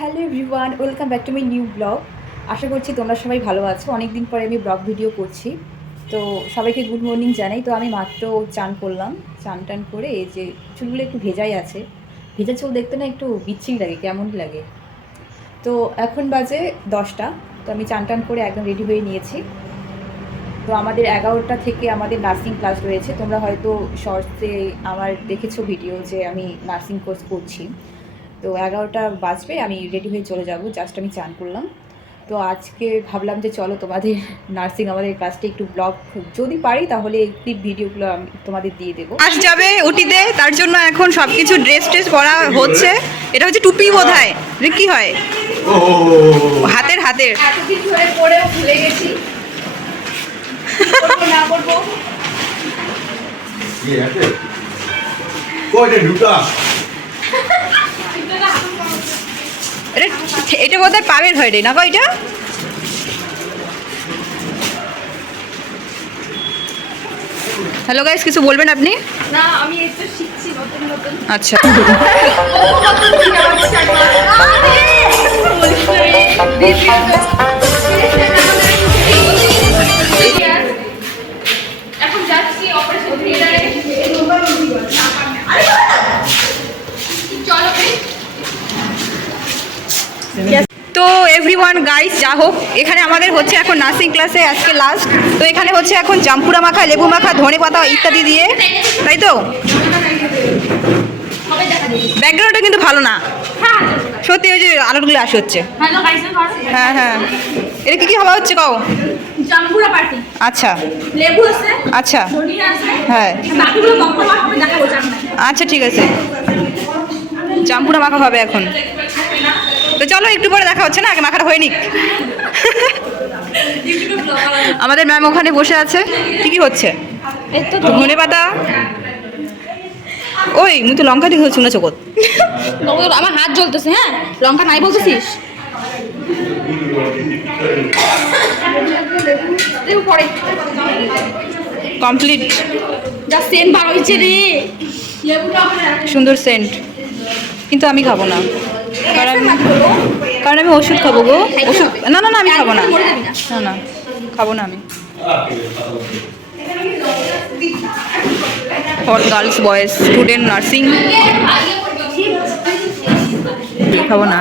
Hello everyone, welcome back to my new blog. আশা করছি তোমরা সবাই ভালো আছো। অনেক দিন পরে আমি ব্লগ ভিডিও করছি। তো সবাইকে গুড মর্নিং জানাই। তো আমি মাত্র চান করলাম। চান টান করে এই যে চুলগুলো একটু ভেজাই আছে। ভেজা চুল দেখতে না একটু বিচ্ছিরি লাগে, কেমন লাগে? তো এখন বাজে দশটা। তো আমি চান টান করে একদম রেডি হয়ে নিয়েছি। তো আমাদের এগারোটা থেকে আমাদের নার্সিং ক্লাস রয়েছে। তোমরা হয়তো শর্টসে আমার দেখেছ ভিডিও যে আমি নার্সিং কোর্স করছি। তো এগারোটা বাজবে আমি রেডি হয়ে চলে যাব জাস্ট আমি চান করলাম। তো আজকে ভাবলাম যে চলো তোমাদের নার্সিং আমাদের ক্লাসটা একটু ব্লগ যদি পারি তাহলে ক্লিপ ভিডিওগুলো আমি তোমাদের দিয়ে দেবো। আস যাবে উটিতে তার জন্য এখন সব কিছু ড্রেস ট্রেস করা হচ্ছে। এটা হচ্ছে টুপি বোধ হয় কি হয়? হাতের হাতের। এতদিন ধরে পড়েও ভুলে গেছি। না করব? এটা এটা বোধ হয় পাবের হয় রে না এটা? হ্যালো গাইস কিছু বলবেন আপনি? না আমি একটু শিখছি নতুন নতুন। আচ্ছা। এভরিওয়ান গাইস যা হোক এখানে আমাদের হচ্ছে এখন নার্সিং ক্লাসে আজকে লাস্ট তো এখানে হচ্ছে এখন জাম্পুরা মাখা লেবু মাখা ধনে পাতা ইত্যাদি দিয়ে তাই তো? ব্যাকগ্রাউন্ডটা কিন্তু ভালো না। সত্যি ওই যে আলোগুলো আসে হচ্ছে। হ্যাঁ হ্যাঁ। এটা কি কি হওয়া হচ্ছে কও? জাম্বুরা পার্টি আচ্ছা। লেবু আছে আচ্ছা। আছে। হ্যাঁ। বাকিগুলো হবে আচ্ছা ঠিক আছে। জাম্পুরা মাখা হবে এখন। তো চলো একটু পরে দেখা হচ্ছে না আগে মাখাটা হয়নি আমাদের ম্যাম ওখানে বসে আছে। কি কি হচ্ছে? ধনে পাতা। ওই মুই তো লঙ্কা দিয়ে শুনে চোখত আমার হাত জ্বলতেছে হ্যাঁ? লঙ্কা নাই বলতেছিস? কমপ্লিট। যা সেন বার হয়েছে রে। সুন্দর সেন্ট। কিন্তু আমি খাব না। কারণ কারণ আমি ওষুধ খাব গো। ওষুধ না না না আমি খাব না। না না খাব না আমি। For girls boys student nursing খাব না।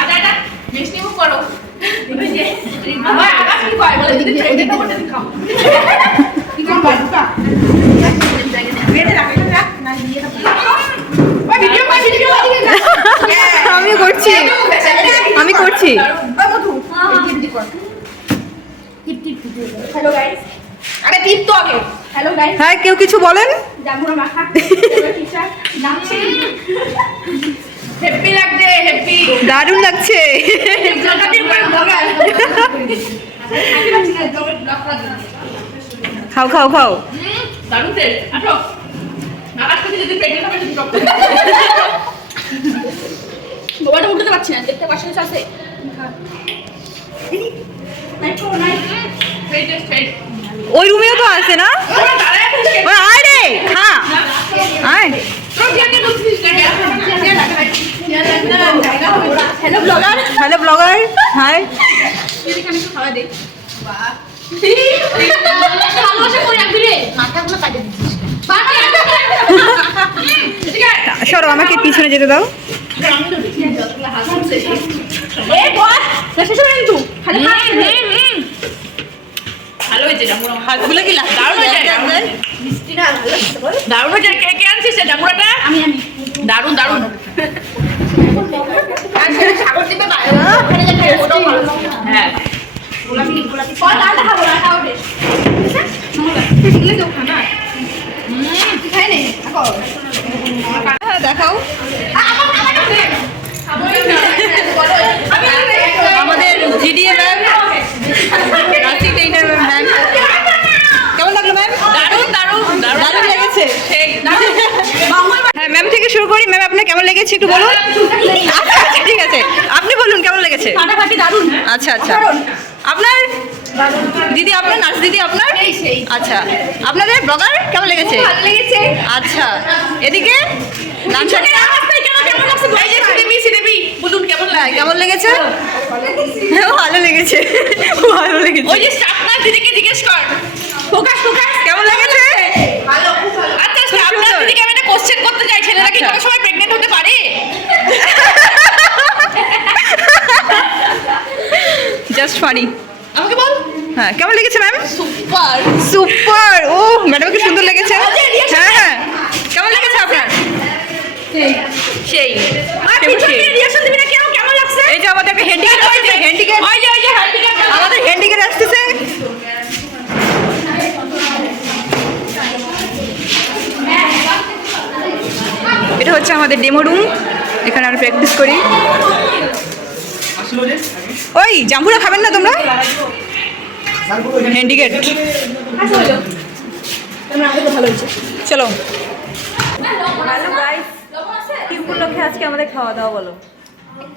আদা আদা মিষ্টি মুখ করো আমার আকাশ কি কয় বলে দিদি দিদি খাও কি কোন বাড়ুকা বেটে রাখ বেটে রাখ না দিয়ে দাও ওই ভিডিও কই ভিডিও আমি করছি আমি করছি হ্যালো গাইস আরে টিপ তো আগে। হ্যালো গাইস হ্যাঁ কেউ কিছু বলেন? জামুরা মাখা টিচার নাচছে হ্যাপি লাগছে দারুণ লাগছে। খাও খাও খাও। দারুণ যদি পারছি না দেখতে পাশে আছে। ওই রুমেও তো আছে না? আয় রে খা। আয়। Hello blogger hello blogger hi. খাওয়া সরো আমাকে পিছনে যেতে দাও। এ বস! শেষ হবে কিন্তু। খালি ভালো হয়েছে জামুরা হাতগুলো কি দারুণ হয়েছে দারুণ হয়েছে। কে কে আনছিস জামুরাটা আমি আমি। দারুণ দারুণ। সাগর দিবে হ্যাঁ গোলাপি গোলাপি কল আটা খাব না খাব বেশ এগুলো কেউ খানা খাই নেই হ্যাঁ দেখাও আমাদের GDA ma'am nursing trainer ma'am কেমন লাগল ম্যাম দারুণ দারুণ দারুণ লেগেছে সেই হ্যাঁ ম্যাম থেকে শুরু করি ম্যাম আপনার কেমন লেগেছে একটু বলুন? আচ্ছা আচ্ছা ঠিক আছে। আপনি বলুন কেমন লেগেছে? আচ্ছা আচ্ছা। আপনার? দিদি আপনার নার্স দিদি আপনার? আচ্ছা। আপনাদের ব্লগার কেমন লেগেছে? ভালো লেগেছে। আচ্ছা। এদিকে? কেমন লাগছে হ্যাঁ কেমন লেগেছে? ভালো লেগেছে। ভালো লেগেছে। ওই যে দিদিকে জিজ্ঞেস কর। ফোকাস ফোকাস কেমন লেগেছে আচ্ছা স্টাফনার সুন্দর। দিদিকে আমি একটা কোশ্চেন করতে চাই ছেলেরা কি। কোনো সময় প্রেগনেন্ট হতে পারে? জাস্ট ফানি আমাকে বল। হ্যাঁ কেমন লেগেছে ম্যাম সুপার সুপার ও ম্যাডাম কি সুন্দর লেগেছে। হ্যাঁ হ্যাঁ কেমন লেগেছে আপনার? সেই। এই যে আমাদের হ্যান্ডিক্যাপ আমাদের হ্যান্ডিক্যাপ আসতেছে এটা হচ্ছে আমাদের ডেমো রুম এখানে আমরা প্র্যাকটিস করি। ওই জাম্বুরা খাবেন না তোমরা? হ্যান্ডিক্যাপ চলো। হ্যালো গাইস কি উপলক্ষে আজকে আমাদের খাওয়া দাওয়া বলো?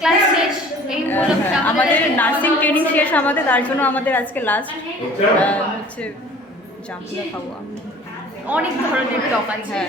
ক্লাস শেষ এই হ্যাঁ, আমাদের নার্সিং ট্রেনিং শেষ আমাদের তার জন্য আমাদের আজকে লাস্ট হচ্ছে জাম্পুরা খাওয়া। অনেক ধরনের টক আছে। হ্যাঁ।